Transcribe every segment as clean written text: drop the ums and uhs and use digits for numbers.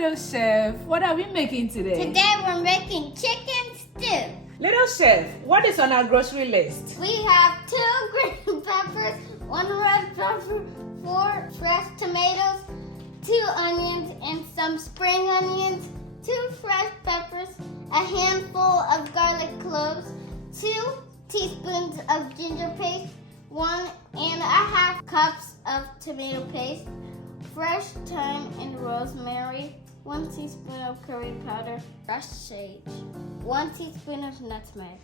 Little Chef. What are we making today? Today we're making chicken stew. Little Chef, what is on our grocery list? We have 2 green peppers, 1 red pepper, 4 fresh tomatoes, 2 onions and some spring onions, 2 fresh peppers, a handful of garlic cloves, 2 teaspoons of ginger paste, 1.5 cups of tomato paste, fresh thyme and rosemary, 1 teaspoon of curry powder, fresh sage, 1 teaspoon of nutmeg.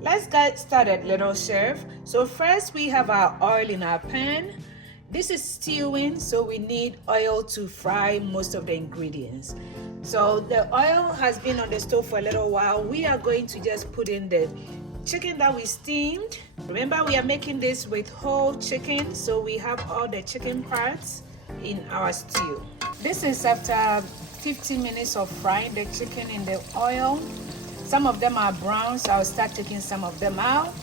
Let's get started, Little Chef. So first we have our oil in our pan. This is stewing, so we need oil to fry most of the ingredients. So the oil has been on the stove for a little while. We are going to just put in the chicken that we steamed. Remember, we are making this with whole chicken, so we have all the chicken parts in our stew. This is after 15 minutes of frying the chicken in the oil. Some of them are brown, so I'll start taking some of them out.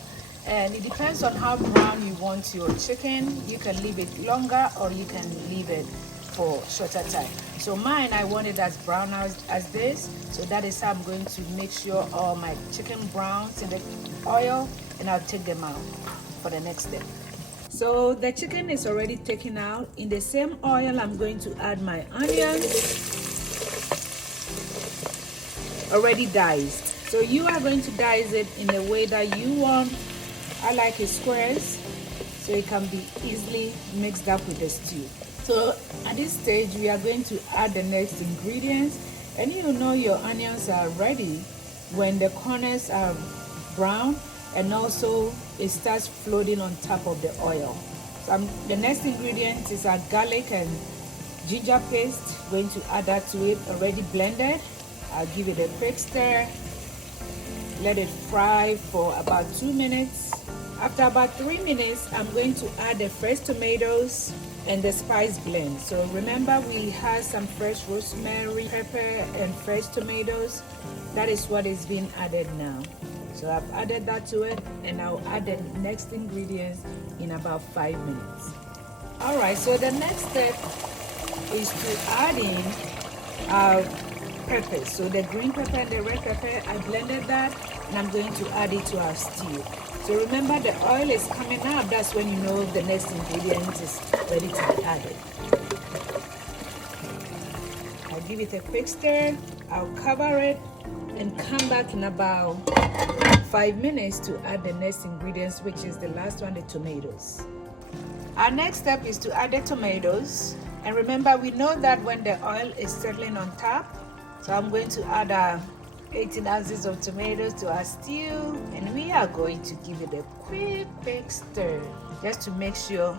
And it depends on how brown you want your chicken. You can leave it longer or you can leave it for shorter time. So mine, I want it as brown as this. So that is how I'm going to make sure all my chicken browns in the oil, and I'll take them out for the next step. So the chicken is already taken out. In the same oil, I'm going to add my onions, already diced. So you are going to dice it in the way that you want. I like it squares, so it can be easily mixed up with the stew. So at this stage, we are going to add the next ingredients, and you know your onions are ready when the corners are brown and also it starts floating on top of the oil. So the next ingredient is our garlic and ginger paste. I'm going to add that to it, already blended. I'll give it a quick stir. Let it fry for about 2 minutes. After about 3 minutes, I'm going to add the fresh tomatoes and the spice blend. So remember, we have some fresh rosemary, pepper, and fresh tomatoes. That is what is being added now. So I've added that to it, and I'll add the next ingredients in about 5 minutes. All right, so the next step is to add in our peppers. So the green pepper and the red pepper, I blended that, and I'm going to add it to our stew. So remember, the oil is coming up. That's when you know the next ingredient is ready to be added. I'll give it a quick stir. I'll cover it and come back in about 5 minutes to add the next ingredients, which is the last one, the tomatoes. Our next step is to add the tomatoes. And remember, we know that when the oil is settling on top, so I'm going to add 18 ounces of tomatoes to our stew, and we are going to give it a quick stir just to make sure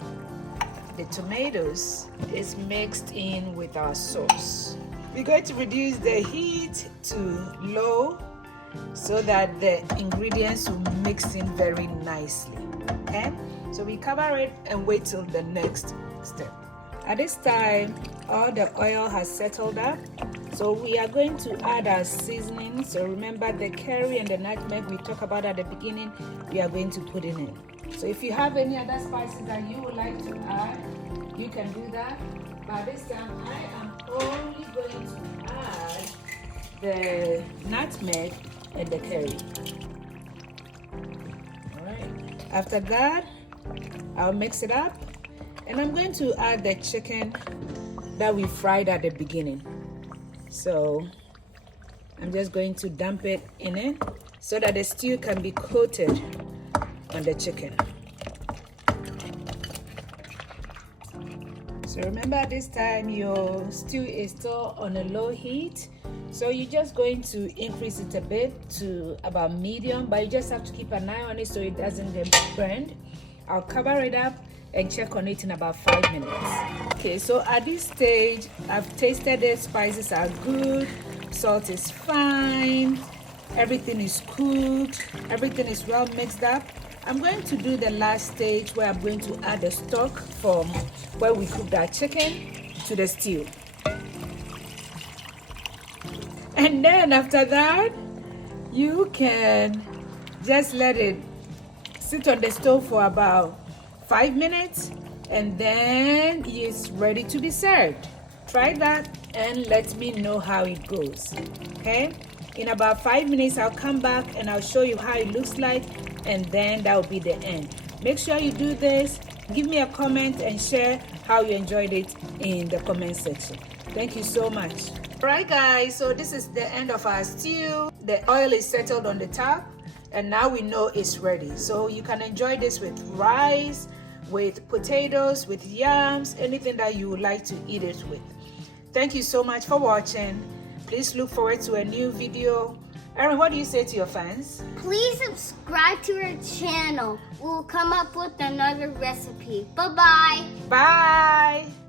the tomatoes is mixed in with our sauce. We're going to reduce the heat to low so that the ingredients will mix in very nicely. Okay, so we cover it and wait till the next step. At this time, all the oil has settled up, so we are going to add our seasoning. So remember, the curry and the nutmeg we talked about at the beginning, we are going to put it in. So if you have any other spices that you would like to add, you can do that. But this time, I am only going to add the nutmeg and the curry. All right. After that, I'll mix it up. And I'm going to add the chicken that we fried at the beginning. So I'm just going to dump it in it so that the stew can be coated on the chicken. So remember, this time your stew is still on a low heat. So you're just going to increase it a bit to about medium, but you just have to keep an eye on it so it doesn't get burned. I'll cover it up and check on it in about 5 minutes. Okay, so at this stage, I've tasted it. Spices are good, salt is fine, everything is cooked, everything is well mixed up. I'm going to do the last stage where I'm going to add the stock from where we cooked our chicken to the stew. And then after that, you can just let it sit on the stove for about 5 minutes, and then it's ready to be served. Try that and let me know how it goes. Okay, in about 5 minutes I'll come back and I'll show you how it looks like, and then that will be the end. Make sure you do this. Give me a comment and share how you enjoyed it in the comment section. Thank you so much. Alright guys, so this is the end of our stew. The oil is settled on the top, and now we know it's ready. So you can enjoy this with rice, with potatoes, with yams, anything that you would like to eat it with. Thank you so much for watching. Please look forward to a new video. Erin, what do you say to your fans? Please subscribe to our channel. We'll come up with another recipe. Bye-bye. Bye.